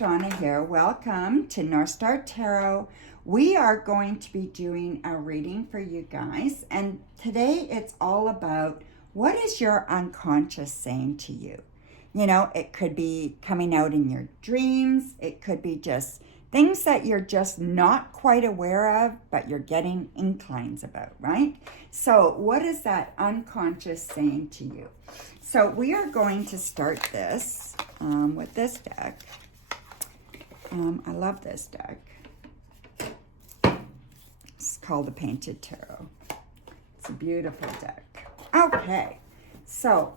Donna here. Welcome to Northstar Tarot. We are going to be doing a reading for you guys, and today it's all about what is your unconscious saying to you. You know, it could be coming out in your dreams. It could be just things that you're just not quite aware of, but you're getting inclines about, right? So what is that unconscious saying to you? So we are going to start this with this deck. I love this deck. It's called the Painted Tarot. It's a beautiful deck. Okay, so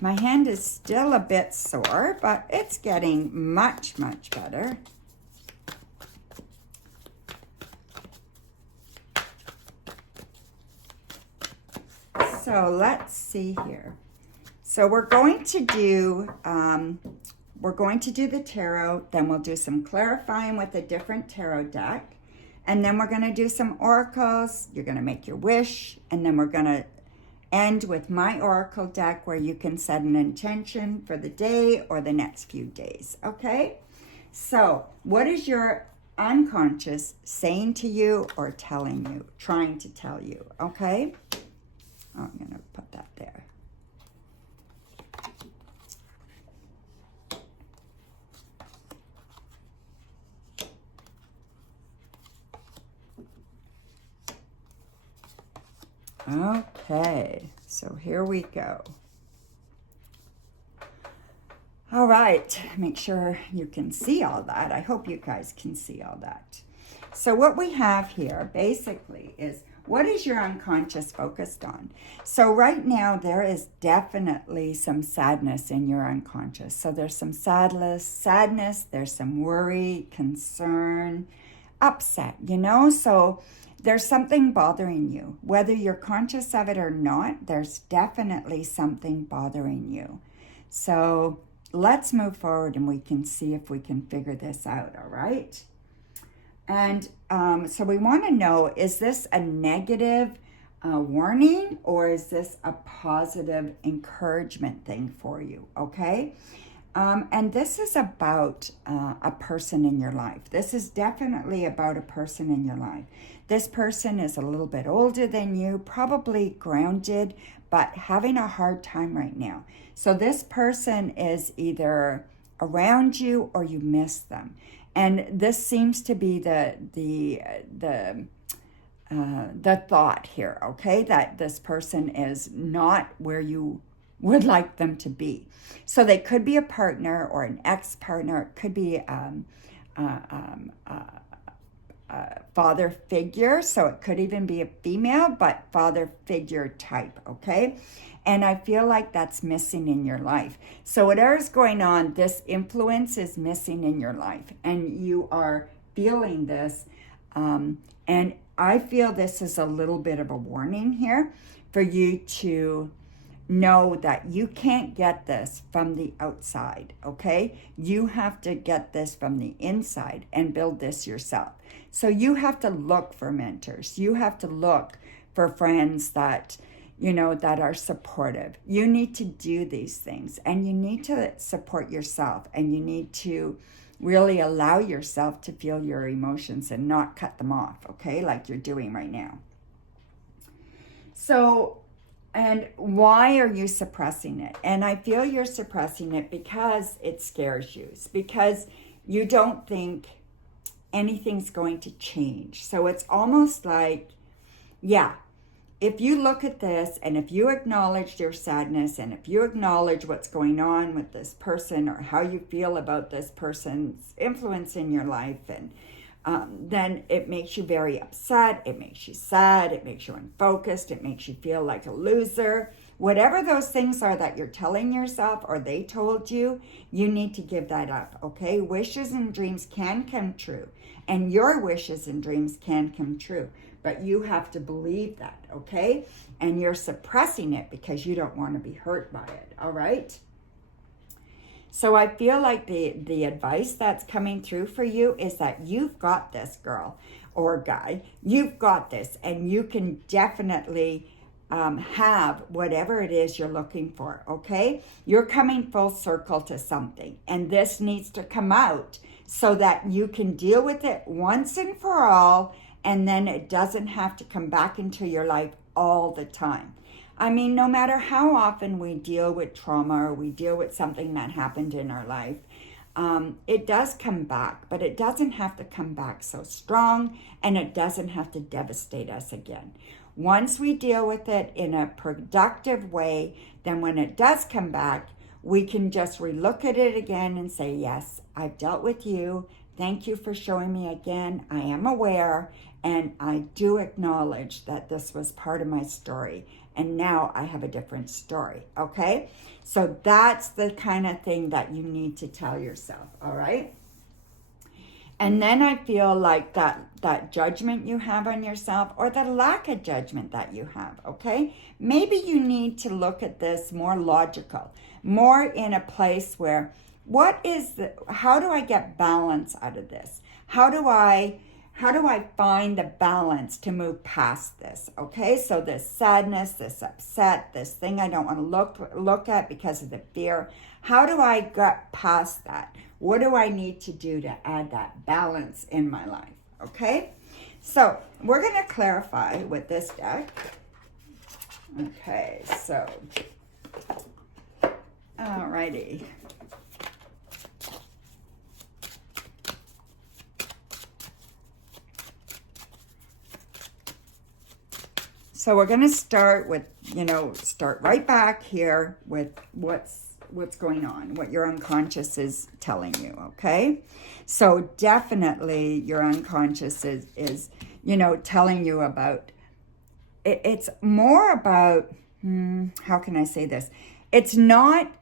my hand is still a bit sore, but it's getting much, much better. So let's see here. So we're going to do the tarot, then we'll do some clarifying with a different tarot deck, and then we're going to do some oracles. You're going to make your wish, and then we're going to end with my oracle deck where you can set an intention for the day or the next few days, okay? So what is your unconscious saying to you or telling you, trying to tell you, okay? Oh, I'm going to put that there. Okay, so here we go. All right, make sure you can see all that. I hope you guys can see all that. So what we have here basically is, what is your unconscious focused on? So right now there is definitely some sadness in your unconscious. So there's some sadness, there's some worry, concern, upset, you know? So there's something bothering you. Whether you're conscious of it or not, there's definitely something bothering you. So let's move forward and we can see if we can figure this out, all right? And so we want to know, is this a negative warning or is this a positive encouragement thing for you, okay? And this is about a person in your life. This is definitely about a person in your life. This person is a little bit older than you, probably grounded, but having a hard time right now. So this person is either around you or you miss them. And this seems to be the thought here, okay? That this person is not where you would like them to be. So they could be a partner or an ex-partner. It could be a father figure. So it could even be a female, but father figure type, okay? And I feel like that's missing in your life. So whatever's going on, this influence is missing in your life. And you are feeling this. And I feel this is a little bit of a warning here for you to know that you can't get this from the outside, okay? You have to get this from the inside and build this yourself. So you have to look for mentors. You have to look for friends that, you know, that are supportive. You need to do these things and you need to support yourself and you need to really allow yourself to feel your emotions and not cut them off, okay? Like you're doing right now. So, and why are you suppressing it? And I feel you're suppressing it because it scares you. It's because you don't think anything's going to change. So it's almost like, yeah, if you look at this and if you acknowledge your sadness and if you acknowledge what's going on with this person or how you feel about this person's influence in your life, and then it makes you very upset, it makes you sad, it makes you unfocused, it makes you feel like a loser. Whatever those things are that you're telling yourself or they told you, you need to give that up, okay? Wishes and dreams can come true, and your wishes and dreams can come true, but you have to believe that, okay? And you're suppressing it because you don't want to be hurt by it, all right? So I feel like the advice that's coming through for you is that you've got this, girl or guy. You've got this, and you can definitely have whatever it is you're looking for, okay? You're coming full circle to something, and this needs to come out so that you can deal with it once and for all, and then it doesn't have to come back into your life all the time. I mean, no matter how often we deal with trauma or we deal with something that happened in our life, it does come back, but it doesn't have to come back so strong, and it doesn't have to devastate us again. Once we deal with it in a productive way, then when it does come back, we can just relook at it again and say, yes, I've dealt with you. Thank you for showing me again. I am aware, and I do acknowledge that this was part of my story. And now I have a different story, okay? So that's the kind of thing that you need to tell yourself, all right? And then I feel like that judgment you have on yourself, or the lack of judgment that you have, okay? Maybe you need to look at this more logical, more in a place where, how do I get balance out of this? How do I find the balance to move past this? Okay, so this sadness, this upset, this thing I don't want to look at because of the fear. How do I get past that? What do I need to do to add that balance in my life? Okay, so we're going to clarify with this deck. Okay, so, alrighty. So we're going to start with, start right back here with what's going on, what your unconscious is telling you, okay? So definitely your unconscious is telling you about, it's more about, how can I say this? It's not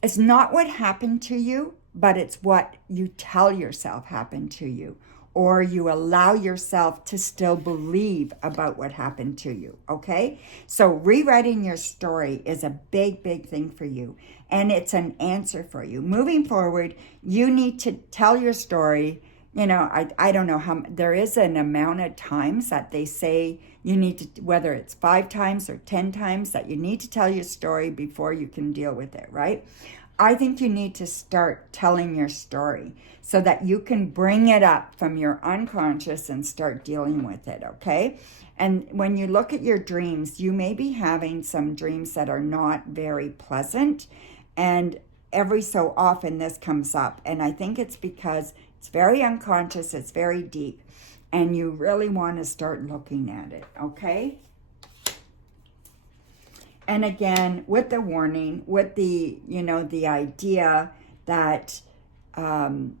what happened to you, but it's what you tell yourself happened to you, or you allow yourself to still believe about what happened to you, okay? So rewriting your story is a big, big thing for you, and it's an answer for you. Moving forward, you need to tell your story. I don't know how, there is an amount of times that they say you need to, whether it's 5 times or 10 times, that you need to tell your story before you can deal with it, right? I think you need to start telling your story so that you can bring it up from your unconscious and start dealing with it, okay? And when you look at your dreams, you may be having some dreams that are not very pleasant, and every so often this comes up. And I think it's because it's very unconscious, it's very deep, and you really want to start looking at it, okay? And again, with the warning, with the, the idea that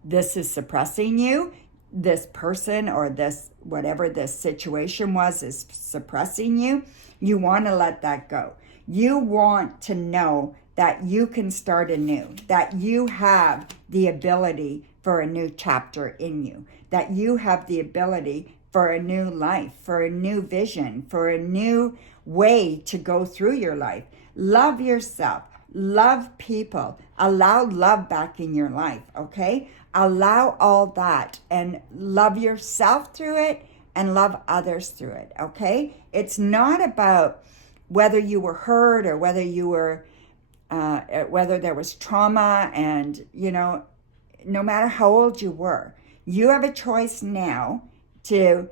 this is suppressing you, this person or this, whatever this situation was, is suppressing you, you want to let that go. You want to know that you can start anew, that you have the ability for a new chapter in you, that you have the ability for a new life, for a new vision, for a new way to go through your life. Love yourself, love people, allow love back in your life, okay? Allow all that and love yourself through it and love others through it, okay? It's not about whether you were hurt or whether you were, whether there was trauma, and, no matter how old you were, you have a choice now to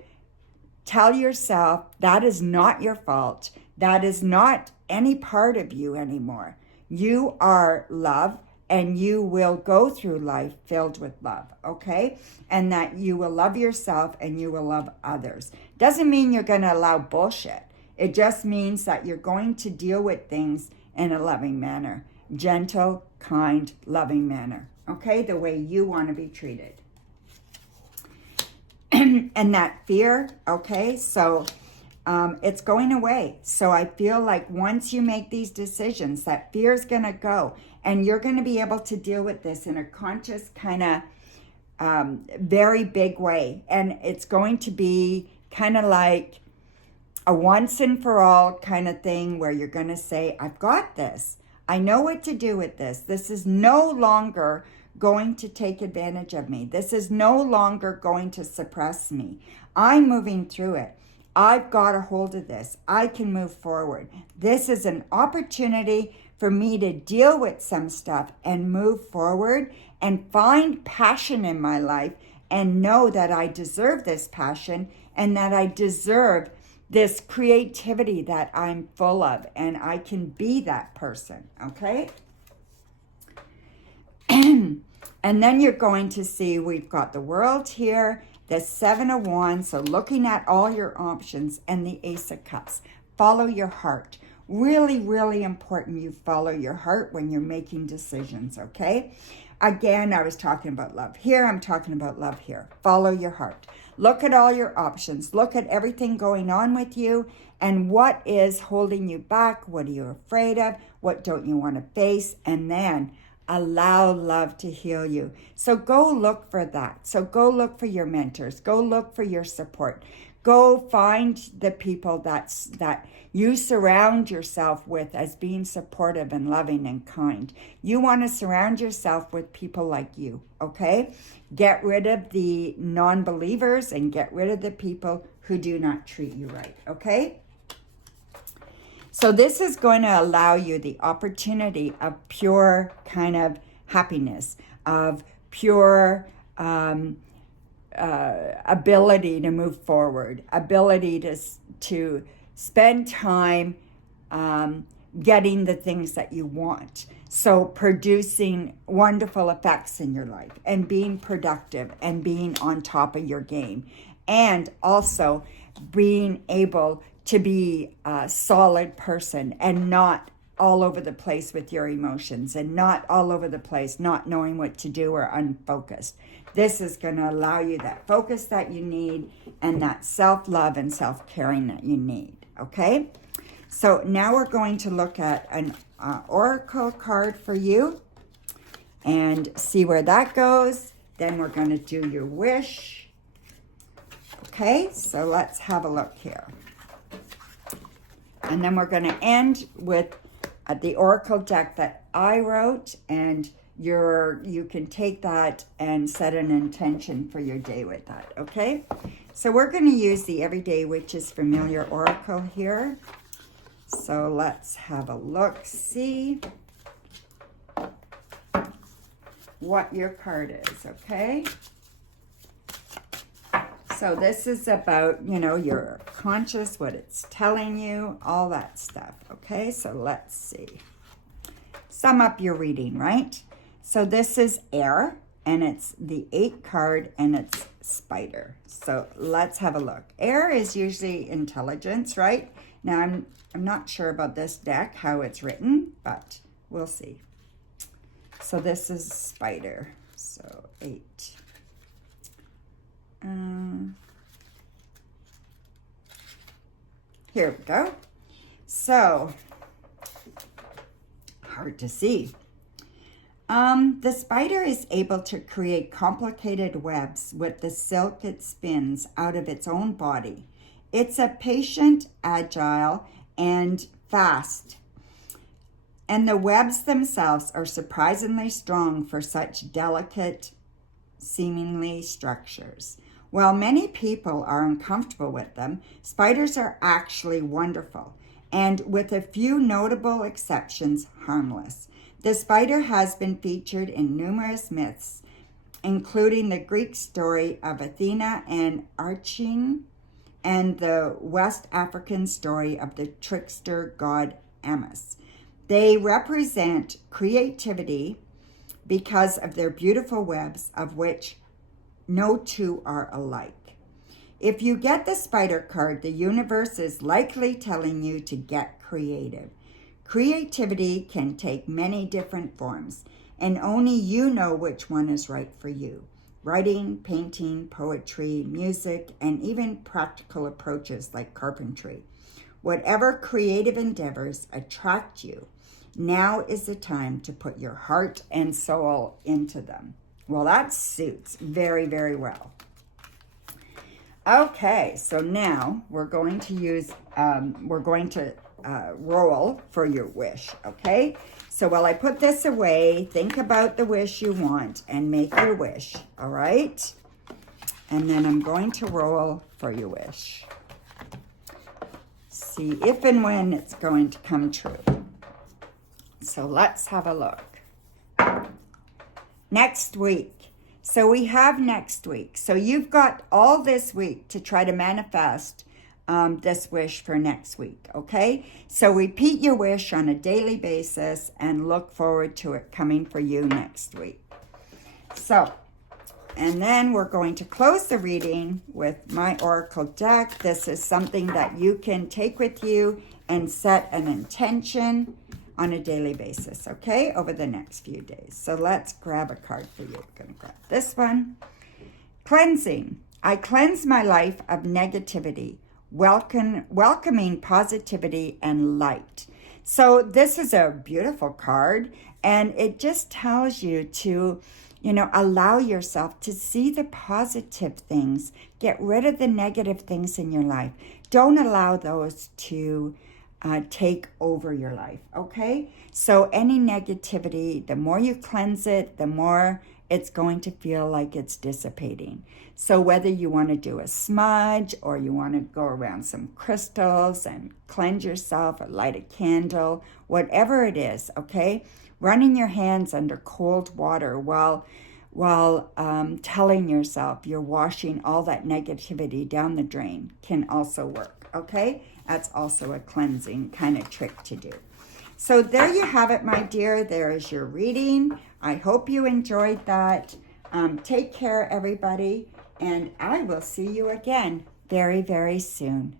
tell yourself that is not your fault. That is not any part of you anymore. You are love, and you will go through life filled with love, okay? And that you will love yourself and you will love others. Doesn't mean you're going to allow bullshit. It just means that you're going to deal with things in a loving manner. Gentle, kind, loving manner, okay? The way you want to be treated. And that fear, okay, so it's going away. So I feel like once you make these decisions, that fear is going to go, and you're going to be able to deal with this in a conscious kind of very big way. And it's going to be kind of like a once and for all kind of thing where you're going to say, I've got this. I know what to do with this. This is no longer going to take advantage of me. This is no longer going to suppress me. I'm moving through it. I've got a hold of this. I can move forward. This is an opportunity for me to deal with some stuff and move forward and find passion in my life and know that I deserve this passion and that I deserve this creativity that I'm full of, and I can be that person, okay? And then you're going to see we've got the World here, the Seven of Wands, so looking at all your options, and the Ace of Cups. Follow your heart. Really, really important you follow your heart when you're making decisions, okay? Again, I was talking about love here. I'm talking about love here. Follow your heart. Look at all your options. Look at everything going on with you and what is holding you back. What are you afraid of? What don't you want to face? And then allow love to heal you. So go look for that. So go look for your mentors. Go look for your support. Go find the people that you surround yourself with as being supportive and loving and kind. You want to surround yourself with people like you, okay? Get rid of the non-believers and get rid of the people who do not treat you right, okay? So this is going to allow you the opportunity of pure kind of happiness, of pure ability to move forward, ability to spend time getting the things that you want. So producing wonderful effects in your life and being productive and being on top of your game. And also being able to be a solid person and not all over the place with your emotions and not all over the place, not knowing what to do or unfocused. This is going to allow you that focus that you need and that self-love and self-caring that you need, okay? So now we're going to look at an oracle card for you and see where that goes. Then we're going to do your wish. Okay, so let's have a look here. And then we're going to end with the oracle deck that I wrote, and you can take that and set an intention for your day with that, okay? So we're going to use the Everyday Witch's Familiar Oracle here. So let's have a look, see what your card is, okay? So this is about, your conscious, what it's telling you, all that stuff, okay? So let's see. Sum up your reading, right? So this is air, and it's the 8 card, and it's spider. So let's have a look. Air is usually intelligence, right? Now, I'm not sure about this deck, how it's written, but we'll see. So this is spider. So 8. Here we go. So, hard to see. The spider is able to create complicated webs with the silk it spins out of its own body. It's a patient, agile, and fast. And the webs themselves are surprisingly strong for such delicate, seemingly structures. While many people are uncomfortable with them, spiders are actually wonderful, and with a few notable exceptions, harmless. The spider has been featured in numerous myths, including the Greek story of Athena and Archine, and the West African story of the trickster god Amos. They represent creativity because of their beautiful webs, of which no two are alike. If you get the spider card, the universe is likely telling you to get creative. Creativity can take many different forms, and only you know which one is right for you. Writing, painting, poetry, music, and even practical approaches like carpentry. Whatever creative endeavors attract you, now is the time to put your heart and soul into them. Well, that suits very, very well. Okay, so now we're going to roll for your wish, okay? So while I put this away, think about the wish you want and make your wish, all right? And then I'm going to roll for your wish. see if and when it's going to come true. So let's have a look. Next week. So we have next week. So you've got all this week to try to manifest this wish for next week, okay? So repeat your wish on a daily basis and look forward to it coming for you next week. So, and then we're going to close the reading with my Oracle deck. This is something that you can take with you and set an intention on a daily basis, okay, over the next few days. So let's grab a card for you. I'm going to grab this one. Cleansing. I cleanse my life of negativity, welcoming positivity and light. So this is a beautiful card, and it just tells you to, allow yourself to see the positive things. Get rid of the negative things in your life. Don't allow those to take over your life, okay? So any negativity, the more you cleanse it, the more it's going to feel like it's dissipating. So whether you want to do a smudge or you want to go around some crystals and cleanse yourself or light a candle, whatever it is, okay? Running your hands under cold water while telling yourself you're washing all that negativity down the drain can also work, okay? That's also a cleansing kind of trick to do. So there you have it, my dear. There is your reading. I hope you enjoyed that. Take care, everybody, and I will see you again very, very soon.